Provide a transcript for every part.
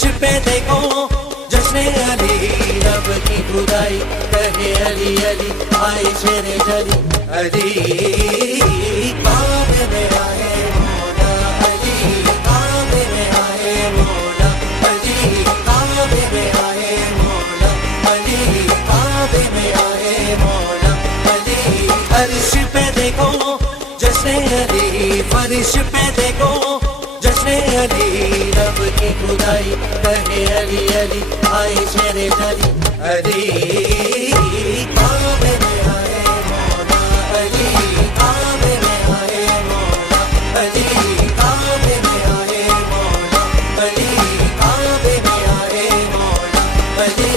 अर्श पे देखो जश्न अली, रब की खुदाई कहे अली अली, आए शेरे जली अली। काबे में आए मौला अली, काबे में आए मौला अली, काबे में आए मौला अली, काबे में आए मौला अली। अर्श पे देखो जश्न अली, फर्श पे देखो जश्न अली, रब की खुदाई कहे अली अली, आए शेरे जली अली। काबे में आए मौला अली, काबे में आए मौला अली, काबे में आए मौला अली, काबे में आए मौला अली।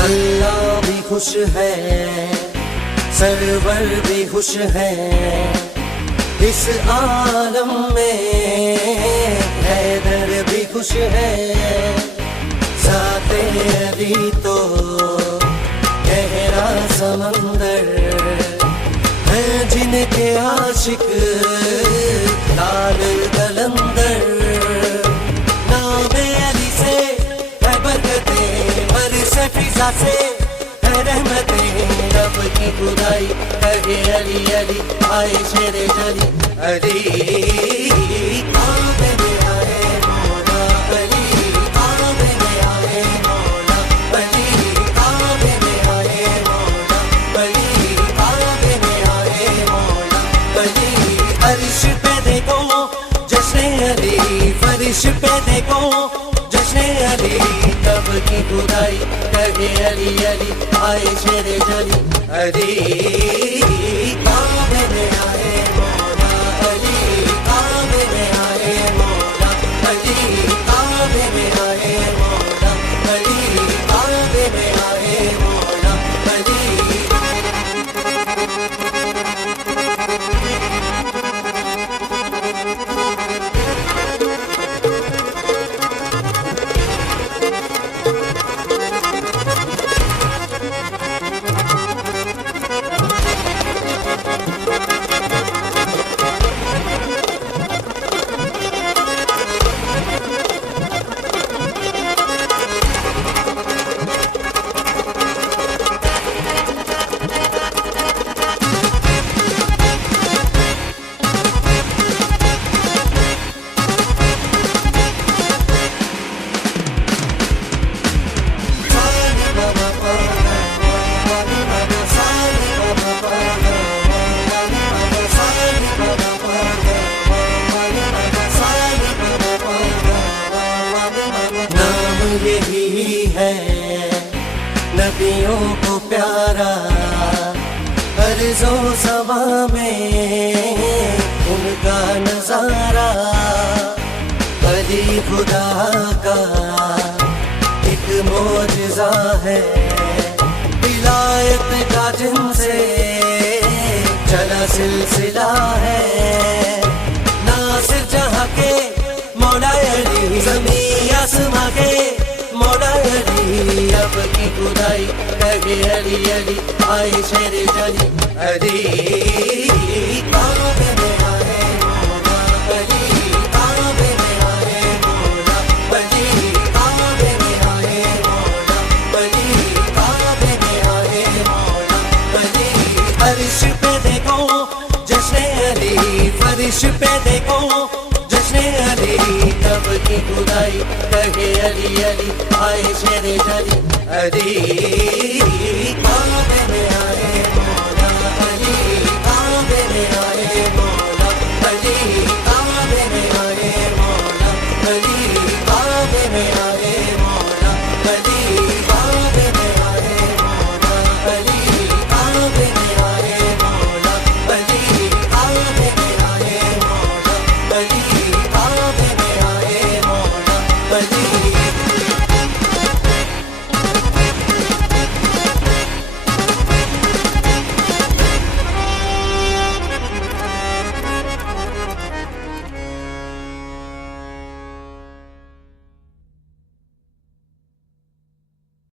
अल्लाह भी खुश है, सरवर भी खुश है, इस आलम में हैदर भी खुश है। ज़ाते अली तो गहरा समंदर है, जिनके आशिक लाल कलंदर। नामे अली से है बरकतें, बरसे फिजा से है रहमतें, रब की खुदाई कहे अली अली, आए शेरे जली अली। काबे में आए मौला अली, काबे में आए मौला अली, काबे में आए मौला अली, काबे में आए मौला अली। अर्श पे देखो जश्न अली, फर्श पे देखो जश्न अली, रब की खुदाई कहे अली अली, आए शेरे जली अली। काबे में आए मौला अली, काबे में आए मौला अली, काबे में आए मौला अली, काबे में आए मौला अली। यही है नबियों को प्यारा, अर्ज़ो समा में उनका नजारा। अली खुदा का एक मौजज़ा है, विलायत का जिनसे चला सिलसिला है। नासिर जहाँ के मौला अली, ज़मीं आसमां के मौला अली, रब की खुदाई कहे अली अली, आए शेरे जली अली। काबे में आए मौला अली, काबे में आए मौला अली, काबे में आए मौला अली, काबे में आए मौला अली। अर्श पे देखो जश्न अली, फर्श पे देखो जश्न अली, रब की खुदाई कहे अली अली, आए शेरे जली अली। काबे में आए मौला अली।